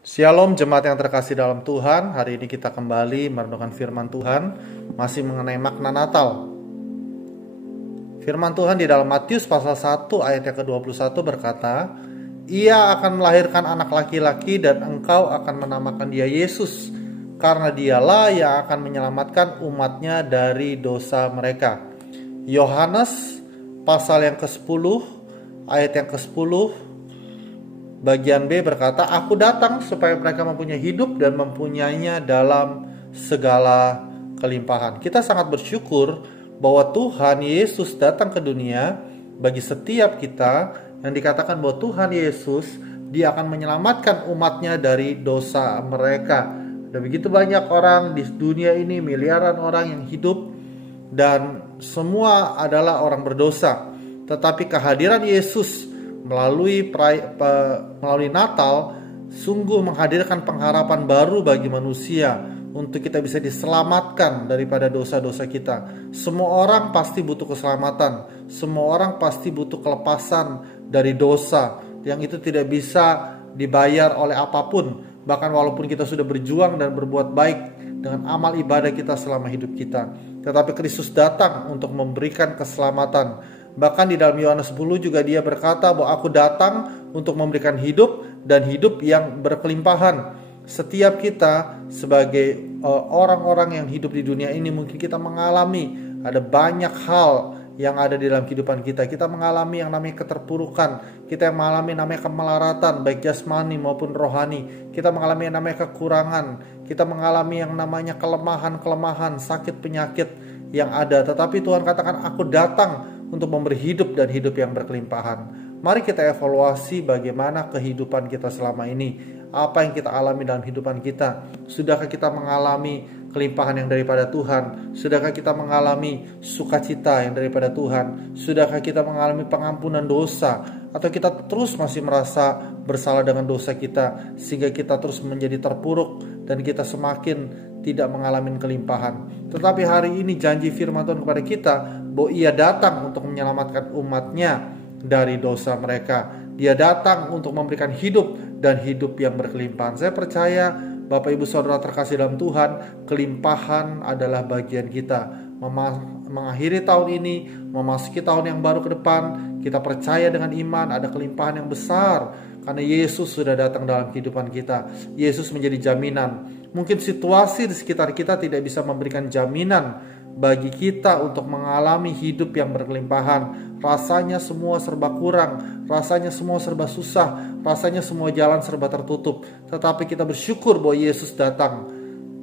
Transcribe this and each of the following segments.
Shalom jemaat yang terkasih dalam Tuhan. Hari ini kita kembali merenungkan firman Tuhan, masih mengenai makna Natal. Firman Tuhan di dalam Matius pasal 1 ayat yang ke-21 berkata, "Ia akan melahirkan anak laki-laki dan engkau akan menamakan dia Yesus, karena dialah yang akan menyelamatkan umatnya dari dosa mereka." Yohanes pasal yang ke-10 ayat yang ke-10 bagian B berkata, "Aku datang supaya mereka mempunyai hidup dan mempunyainya dalam segala kelimpahan." Kita sangat bersyukur bahwa Tuhan Yesus datang ke dunia bagi setiap kita, yang dikatakan bahwa Tuhan Yesus, Dia akan menyelamatkan umatnya dari dosa mereka. Ada begitu banyak orang di dunia ini, miliaran orang yang hidup dan semua adalah orang berdosa. Tetapi kehadiran Yesus melalui Natal sungguh menghadirkan pengharapan baru bagi manusia untuk kita bisa diselamatkan daripada dosa-dosa kita. Semua orang pasti butuh keselamatan, semua orang pasti butuh kelepasan dari dosa yang itu tidak bisa dibayar oleh apapun. Bahkan walaupun kita sudah berjuang dan berbuat baik dengan amal ibadah kita selama hidup kita, tetapi Kristus datang untuk memberikan keselamatan. Bahkan di dalam Yohanes 10 juga Dia berkata bahwa aku datang untuk memberikan hidup dan hidup yang berkelimpahan. Setiap kita sebagai orang-orang yang hidup di dunia ini, mungkin kita mengalami ada banyak hal yang ada di dalam kehidupan kita. Kita mengalami yang namanya keterpurukan, kita yang mengalami namanya kemelaratan baik jasmani maupun rohani. Kita mengalami yang namanya kekurangan, kita mengalami yang namanya kelemahan-kelemahan, sakit penyakit yang ada. Tetapi Tuhan katakan, aku datang untuk memberi hidup dan hidup yang berkelimpahan. Mari kita evaluasi bagaimana kehidupan kita selama ini. Apa yang kita alami dalam kehidupan kita? Sudahkah kita mengalami kelimpahan yang daripada Tuhan? Sudahkah kita mengalami sukacita yang daripada Tuhan? Sudahkah kita mengalami pengampunan dosa? Atau kita terus masih merasa bersalah dengan dosa kita, sehingga kita terus menjadi terpuruk dan kita semakin tidak mengalami kelimpahan. Tetapi hari ini janji firman Tuhan kepada kita bahwa Ia datang untuk menyelamatkan umatnya dari dosa mereka. Dia datang untuk memberikan hidup dan hidup yang berkelimpahan. Saya percaya Bapak Ibu Saudara terkasih dalam Tuhan, kelimpahan adalah bagian kita. Mengakhiri tahun ini, memasuki tahun yang baru ke depan, kita percaya dengan iman ada kelimpahan yang besar karena Yesus sudah datang dalam kehidupan kita. Yesus menjadi jaminan. Mungkin situasi di sekitar kita tidak bisa memberikan jaminan bagi kita untuk mengalami hidup yang berkelimpahan. Rasanya semua serba kurang, rasanya semua serba susah, rasanya semua jalan serba tertutup. Tetapi kita bersyukur bahwa Yesus datang.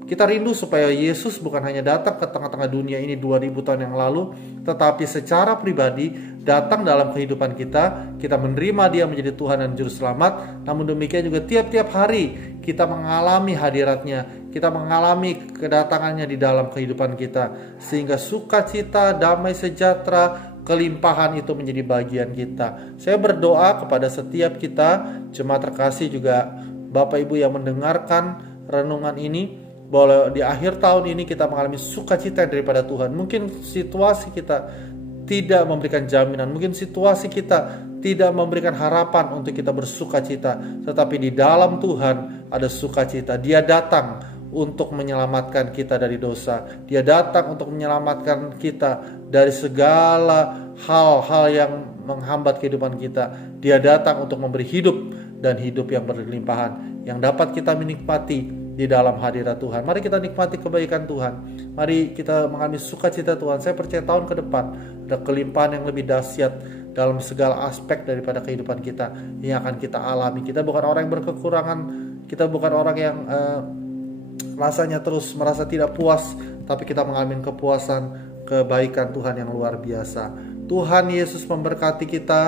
Kita rindu supaya Yesus bukan hanya datang ke tengah-tengah dunia ini 2000 tahun yang lalu, tetapi secara pribadi datang dalam kehidupan kita. Kita menerima Dia menjadi Tuhan dan Juru Selamat. Namun demikian juga tiap-tiap hari kita mengalami hadiratnya, kita mengalami kedatangannya di dalam kehidupan kita, sehingga sukacita, damai sejahtera, kelimpahan itu menjadi bagian kita. Saya berdoa kepada setiap kita, jemaat terkasih juga Bapak Ibu yang mendengarkan renungan ini, bahwa di akhir tahun ini kita mengalami sukacita daripada Tuhan. Mungkin situasi kita tidak memberikan jaminan, mungkin situasi kita tidak memberikan harapan untuk kita bersukacita, tetapi di dalam Tuhan ada sukacita. Dia datang untuk menyelamatkan kita dari dosa. Dia datang untuk menyelamatkan kita dari segala hal-hal yang menghambat kehidupan kita. Dia datang untuk memberi hidup dan hidup yang berlimpahan yang dapat kita menikmati di dalam hadirat Tuhan. Mari kita nikmati kebaikan Tuhan. Mari kita mengalami sukacita Tuhan. Saya percaya tahun ke depan ada kelimpahan yang lebih dahsyat dalam segala aspek daripada kehidupan kita yang akan kita alami. Kita bukan orang yang berkekurangan, kita bukan orang yang rasanya terus merasa tidak puas, tapi kita mengalami kepuasan, kebaikan Tuhan yang luar biasa. Tuhan Yesus memberkati kita.